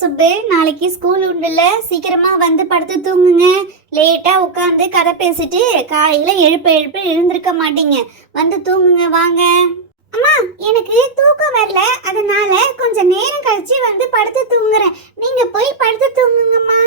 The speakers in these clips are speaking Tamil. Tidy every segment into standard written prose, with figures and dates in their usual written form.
சுப்பு நாளைக்கு ஸ்கூல் உண்டுல்ல, சீக்கிரமா வந்து படுத்து தூங்குங்க. லேட்டா உட்காந்து கதை பேசிட்டு காலையில எழுப்ப எழுந்திருக்க மாட்டீங்க. வந்து தூங்குங்க வாங்க. அம்மா, எனக்கு தூக்கம் வரல, அதனால கொஞ்சம் நேரம் கழிச்சு வந்து படுத்து தூங்குறேன். நீங்க போய் படுத்து தூங்குங்கம்மா.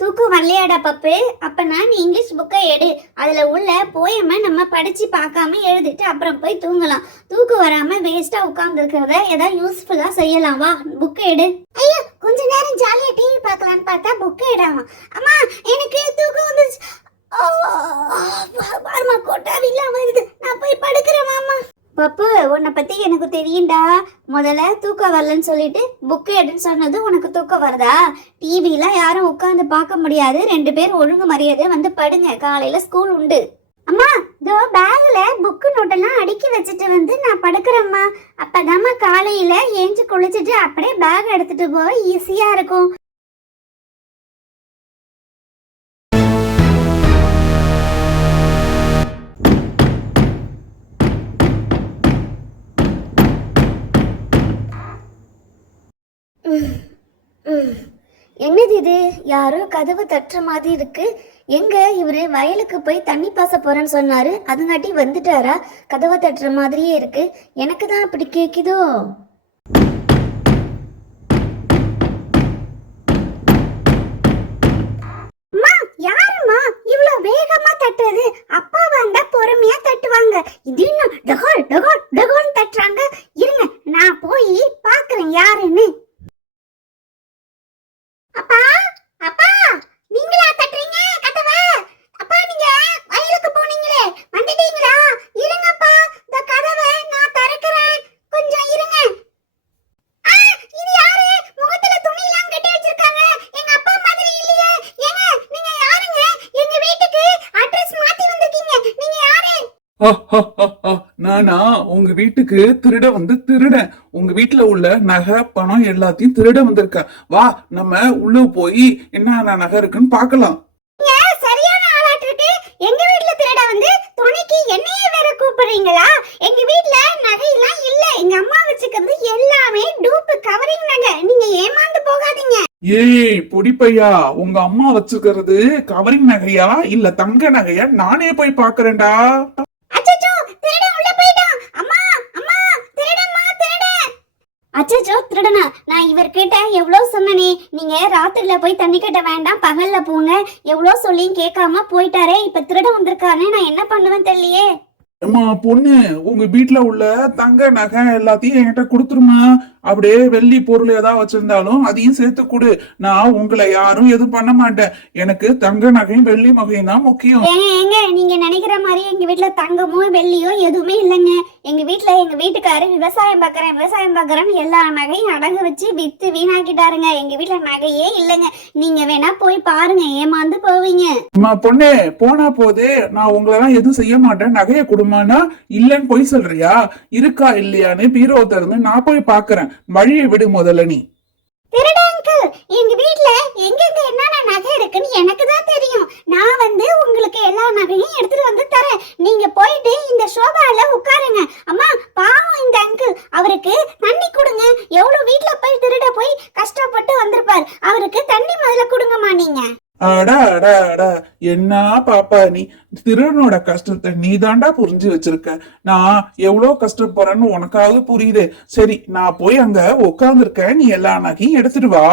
தூக்கம் வரலையாடா பப்பு? அப்பனா நீ இங்கிலீஷ் புக்கை எடு, அதுல உள்ள போயம நம்ம படிச்சு பார்க்காம எழுதிட்டு அப்புறம் போய் தூங்கலாம். தூக்கம் வராம வேஸ்டா உட்கார்ந்து இருக்கிறத ஏதாவது யூஸ்ஃபுல்லா செய்யலாம். வா புக்கை எடு. ஐயோ, கொஞ்ச நேரம் ஜாலியா டிவி பார்க்கலான்னு பார்த்தா புக்கை எடாமா. அம்மா, எனக்கு தூக்கம் வந்துச்சு. கொட்டாவில்லாம் வருது, நான் போய் படுக்கிறேன் மாமா. பப்பு, உன்னை பத்தி எனக்கு தெரியும்டா. முதல்ல தூக்கம் வரலன்னு சொல்லிட்டு புக்கு எடுன்னு சொன்னது உனக்கு தூக்கம் வருதா? டிவிலாம் யாரும் உட்காந்து பார்க்க முடியாது. 2 பேர் ஒழுங்கு மரியாதை வந்து படுங்க, காலையில ஸ்கூல் உண்டு. அம்மா, இதோ பேக்ல புக்கு நோட்டெல்லாம் அடுக்கி வச்சுட்டு வந்து நான் படுக்கிறேம்மா. அப்பதாம்மா காலையில ஏஞ்சி குளிச்சுட்டு அப்படியே பேக் எடுத்துட்டு போக ஈஸியா இருக்கும். என்னது இது? யாரோ கதவு தட்டுற மாதிரி இருக்கு. எங்க இவரு வயலுக்கு போய் தண்ணி பாச போறேன்னு சொன்னாரு, அதுங்காட்டி வந்துட்டாரா? கதவை தட்டுற மாதிரியே இருக்கு. எனக்கு தான் அப்படி கேக்குதோ? அம்மா, யாருமா இவ்வளவு வேகமா தட்டுறது? அப்பா வந்தா பொறுமையா தட்டுவாங்க, இது இன்னும் டகோல் டகோல் டகோல் தட்டுறாங்க. இருங்க, நான் போய் பாக்குறேன் யாருன்னு. அப்பா, அப்பா, நீங்களா தட்டுறீங்க கதவை? அப்பா, நீங்க வயலுக்கு போனீங்களே, வந்துட்டீங்களா? இருங்கப்பா, இந்த கதவை நான் திறக்கிறேன், கொஞ்சம் இருங்க. இது யாரு? முகத்துல துணி எல்லாம் கட்டி வச்சிருக்காங்க, எங்க அப்பா மாதிரி இல்லையே. ஏங்க, நீங்க யாருங்க? எங்க வீட்டுக்கு அட்ரஸ் மாத்தி வந்திருக்கீங்க, நீங்க யாரு? நானா உங்க வீட்டுக்கு திருட வந்து திருடன். உங்க வீட்டுல உள்ள நகை பணம் எல்லாத்தையும் திருட வந்திருக்கேன். வா, நம்ம உள்ள போய் என்ன நகை இருக்குன்னு பாக்கலாம். சரியான ஆளாட்டு இருக்கு. எங்க வீட்டுல திருட வந்து துணைக்கு என்னையே வேற கூப்பிடுறீங்களா? எங்க வீட்டுல நகையெல்லாம் இல்ல, எங்க அம்மா வச்சுக்கிறது எல்லாமே டூப் கவரிங் நகை. நீங்க ஏமாந்து போகாதீங்க. ஏய் பொடிப்பையா, உங்க அம்மா வச்சுக்கிறது கவரிங் நகையா இல்ல தங்க நகையா? நானே போய் பாக்குறேன்டா. அச்சோ, திருடனா? நான் இவர்கிட்ட எவ்வளவு சொன்னனே, நீங்க ராத்திரில போய் தண்ணி கட்ட வேண்டாம், பகல்ல போங்க. எவ்வளவு சொல்லியும் கேட்காம போயிட்டாரே. இப்ப திருட வந்திருக்கானே, நான் என்ன பண்ணுவேன் தெரியலையே. அம்மா பொண்ணு, உங்க வீட்டுல உள்ள தங்க நகை எல்லாத்தையும் என்கிட்ட கொடுத்துருமா. அப்படியே வெள்ளி பொருள் ஏதாவது வச்சிருந்தாலும் அதையும் சேர்த்து கொடு. நான் உங்களை யாரும் எதுவும் பண்ண மாட்டேன். எனக்கு தங்க நகையும் வெள்ளி நகையும் தான் முக்கியம். ஏங்க, நீங்க நினைக்கிற மாதிரி எங்க வீட்டுல தங்கமோ வெள்ளியோ எதுவுமே இல்லைங்க. எங்க வீட்டுல எங்க வீட்டுக்காரரு விவசாயம் பாக்குறேன்னு எல்லா நகையும் அடகு வச்சு வித்து வீணாக்கிட்டாருங்க. எங்க வீட்டுல நகையே இல்லைங்க. நீங்க வேணா போய் பாருங்க, ஏமாந்து போவீங்க. அம்மா பொண்ணு, போனா போதே, நான் உங்களெல்லாம் எதுவும் செய்ய மாட்டேன். நகையை கொடுமானா இல்லன்னு போய் சொல்றியா? இருக்கா இல்லையான்னு பீரோ திறந்து நான் போய் பாக்குறேன். வழியை விடு முதல்ல நீ. திருட அங்கிள், எங்க வீட்ல எங்கெங்க என்னென்ன நகை இருக்குன்னு எனக்கு தான் தெரியும். நான் வந்து உங்களுக்கு எல்லா நகையும் எடுத்துட்டு வந்து தரேன். நீங்க போயிட்டு இந்த சோபால உட்காருங்க. அம்மா, பாவம் இந்த அங்கிள், அவருக்கு தண்ணி கொடுங்க. எவ்வளவு வீட்ல போய் திருட போய் கஷ்டப்பட்டு வந்திருப்பார், அவருக்கு தண்ணி முதல்ல கொடுங்கம்மா நீங்க. அடா அடா அடா, என்ன பாப்பா நீ? திருடனோட கஷ்டத்தை நீ தாண்டா புரிஞ்சு வச்சிருக்க. நான் எவ்வளவு கஷ்டப்படுறேன்னு உனக்காவது புரியுது. சரி, நான் போய் அங்க உட்கார்ந்துருக்கேன், நீ எல்லா நகையும் எடுத்துட்டு வா.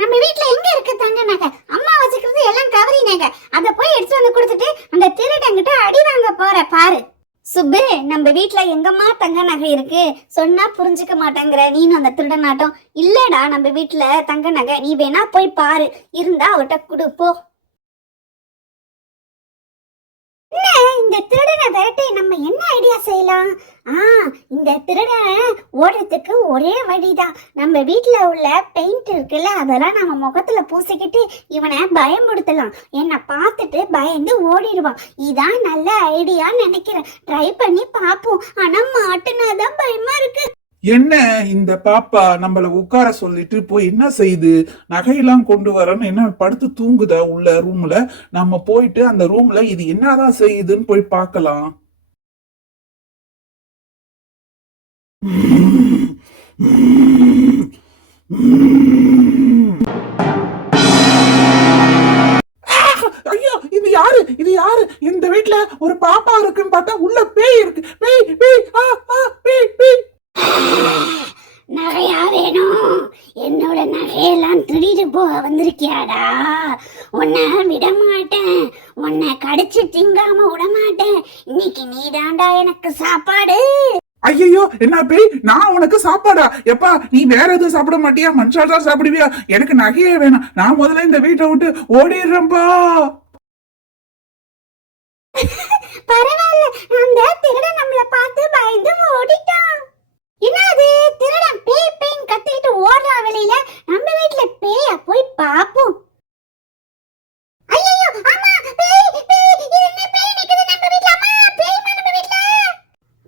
நம்ம வீட்ல எங்க இருக்கு தங்க நகை? அம்மா வச்சுக்கிறது எல்லாம் கவரி நகை. அத போய் எடுத்து வந்து கொடுத்துட்டு அந்த திருடங்கிட்ட அடி வாங்க போற பாரு. சுப்பு, நம்ம வீட்ல எங்கம்மா தங்க நகை இருக்கு? சொன்னா புரிஞ்சுக்க மாட்டேங்கிற நீனும் அந்த திருடனாட்டம். இல்லடா, நம்ம வீட்ல தங்க நகை, நீ வேணா போய் பாரு, இருந்தா அவட்ட கொடுப்போ. இந்த திருடனை விரட்டி நம்ம என்ன ஐடியா செய்யலாம்? இந்த திருடனை ஓடுறதுக்கு ஒரே வழிதான். நம்ம வீட்டுல உள்ள பெயிண்ட் இருக்குல்ல, அதெல்லாம் நம்ம முகத்துல பூசிக்கிட்டு இவனை பயமுடுத்தலாம். என்னை பார்த்துட்டு பயந்து ஓடிடுவான். இதான் நல்ல ஐடியான்னு நினைக்கிறேன். ட்ரை பண்ணி பாப்போம். ஆனா மாட்டுனாதான் பயமா இருக்கு. என்ன இந்த பாப்பா நம்மள உட்கார சொல்லிட்டு போய் என்ன செய்யுது? நகையெல்லாம் கொண்டு வரன்னு என்ன படுத்து தூங்குத உள்ள ரூம்ல? நம்ம போயிட்டு அந்த ரூம்ல இது என்னதான் செய்யுதுன்னு போய் பார்க்கலாம். ஐயோ, இது யாரு இந்த வீட்ல ஒரு பாப்பா இருக்குன்னு பார்த்தா உள்ள பேய் இருக்கு. பேய் பேய் ஆ ஆ பேய் பேய். நகையா வேணும்? என்னோட நகையெல்லாம் திருடிட்டு போக வந்திருக்கியாடா? உன்னை விட மாட்டேன், உன்னை கடிச்சு திங்காம விட மாட்டேன். இன்னைக்கு நீதாண்டா எனக்கு சாப்பாடு. ஐயோ, என்ன பேய்? நான் உனக்கு சாப்பாடா? எப்பா, நீ வேற எதுவும் சாப்பிட மாட்டியா? மனுஷால் தான் சாப்பிடுவியா? எனக்கு நகையே வேணும். நான் முதல்ல இந்த வீட்டை விட்டு ஓடிடுறேன்பா. பரவாயில்ல, அந்த திருடன் நம்மள பார்த்து பயந்து ஓடிட்டான். என்னது திருடன் பேய் பேய்ன்னு கத்திட்டு ஓடுறா வெளியில? நம்ம வீட்ல பேயா? போய் பாப்போம். ஐயோ, அம்மா பேய் பேய், இது என்ன பேய் நிக்குது நம்ம வீட்ல? அம்மா பேய்மா நம்ம வீட்ல.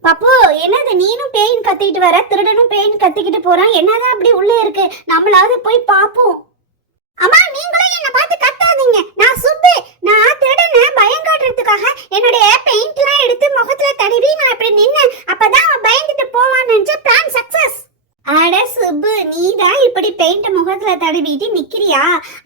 பாப்பு, என்னது நீனும் பேய்ன்னு கத்திட்டு வர, திருடனும் பேய்ன்னு கத்திக்கிட்டு போறான்? என்னதான் அப்படி உள்ள இருக்கு? நம்மளாவது போய் பாப்போம். அம்மா, நீங்களும் என்ன பார்த்து கத்தாதீங்க. நான் சுப்பு. நான் திருடனை பயம் காட்டுறதுக்காக என்னுடைய பெயிண்ட்லாம் எடுத்து முகத்துல தடவி நான் இப்படி நின்னேன். அப்பதான் அவன் பயந்துட்டு போவான்னு நினைச்ச பிளான் சக்சஸ். அட சுப்பு, நீ தான் இப்படி பெயிண்ட் முகத்துல தடவிட்டு நிக்கிறியா?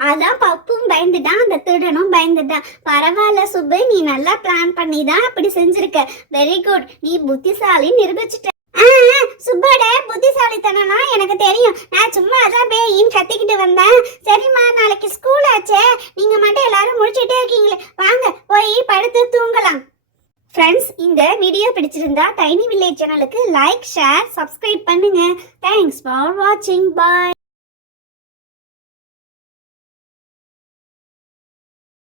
அதான் பப்பும் பயந்துட்டான், அந்த திருடனும் பயந்துட்டான். பரவாயில்ல சுப்பு, நீ நல்லா பிளான் பண்ணி தான் அப்படி செஞ்சிருக்க. வெரி குட், நீ புத்திசாலி நிரூபிச்சிட்ட. சுப்போட புத்திசாலித்தனம் எனக்கு தெரியும். நான் சும்மா அதான் பேயின்னு கத்திக்கிட்டு வந்தேன். சரிம்மா, நாளைக்கு ஸ்கூல் ஆச்சே, நீங்க மட்டும் எல்லாரும் முடிச்சுட்டே இருக்கீங்களே, வாங்க போய் படுத்து தூங்கலாம். ஃப்ரெண்ட்ஸ், இந்த வீடியோ பிடிச்சிருந்தா டைனி வில்லேஜ் சேனலுக்கு லைக், ஷேர், சப்ஸ்கிரைப் பண்ணுங்க. தேங்க்ஸ் ஃபார் வாட்சிங். பாய்.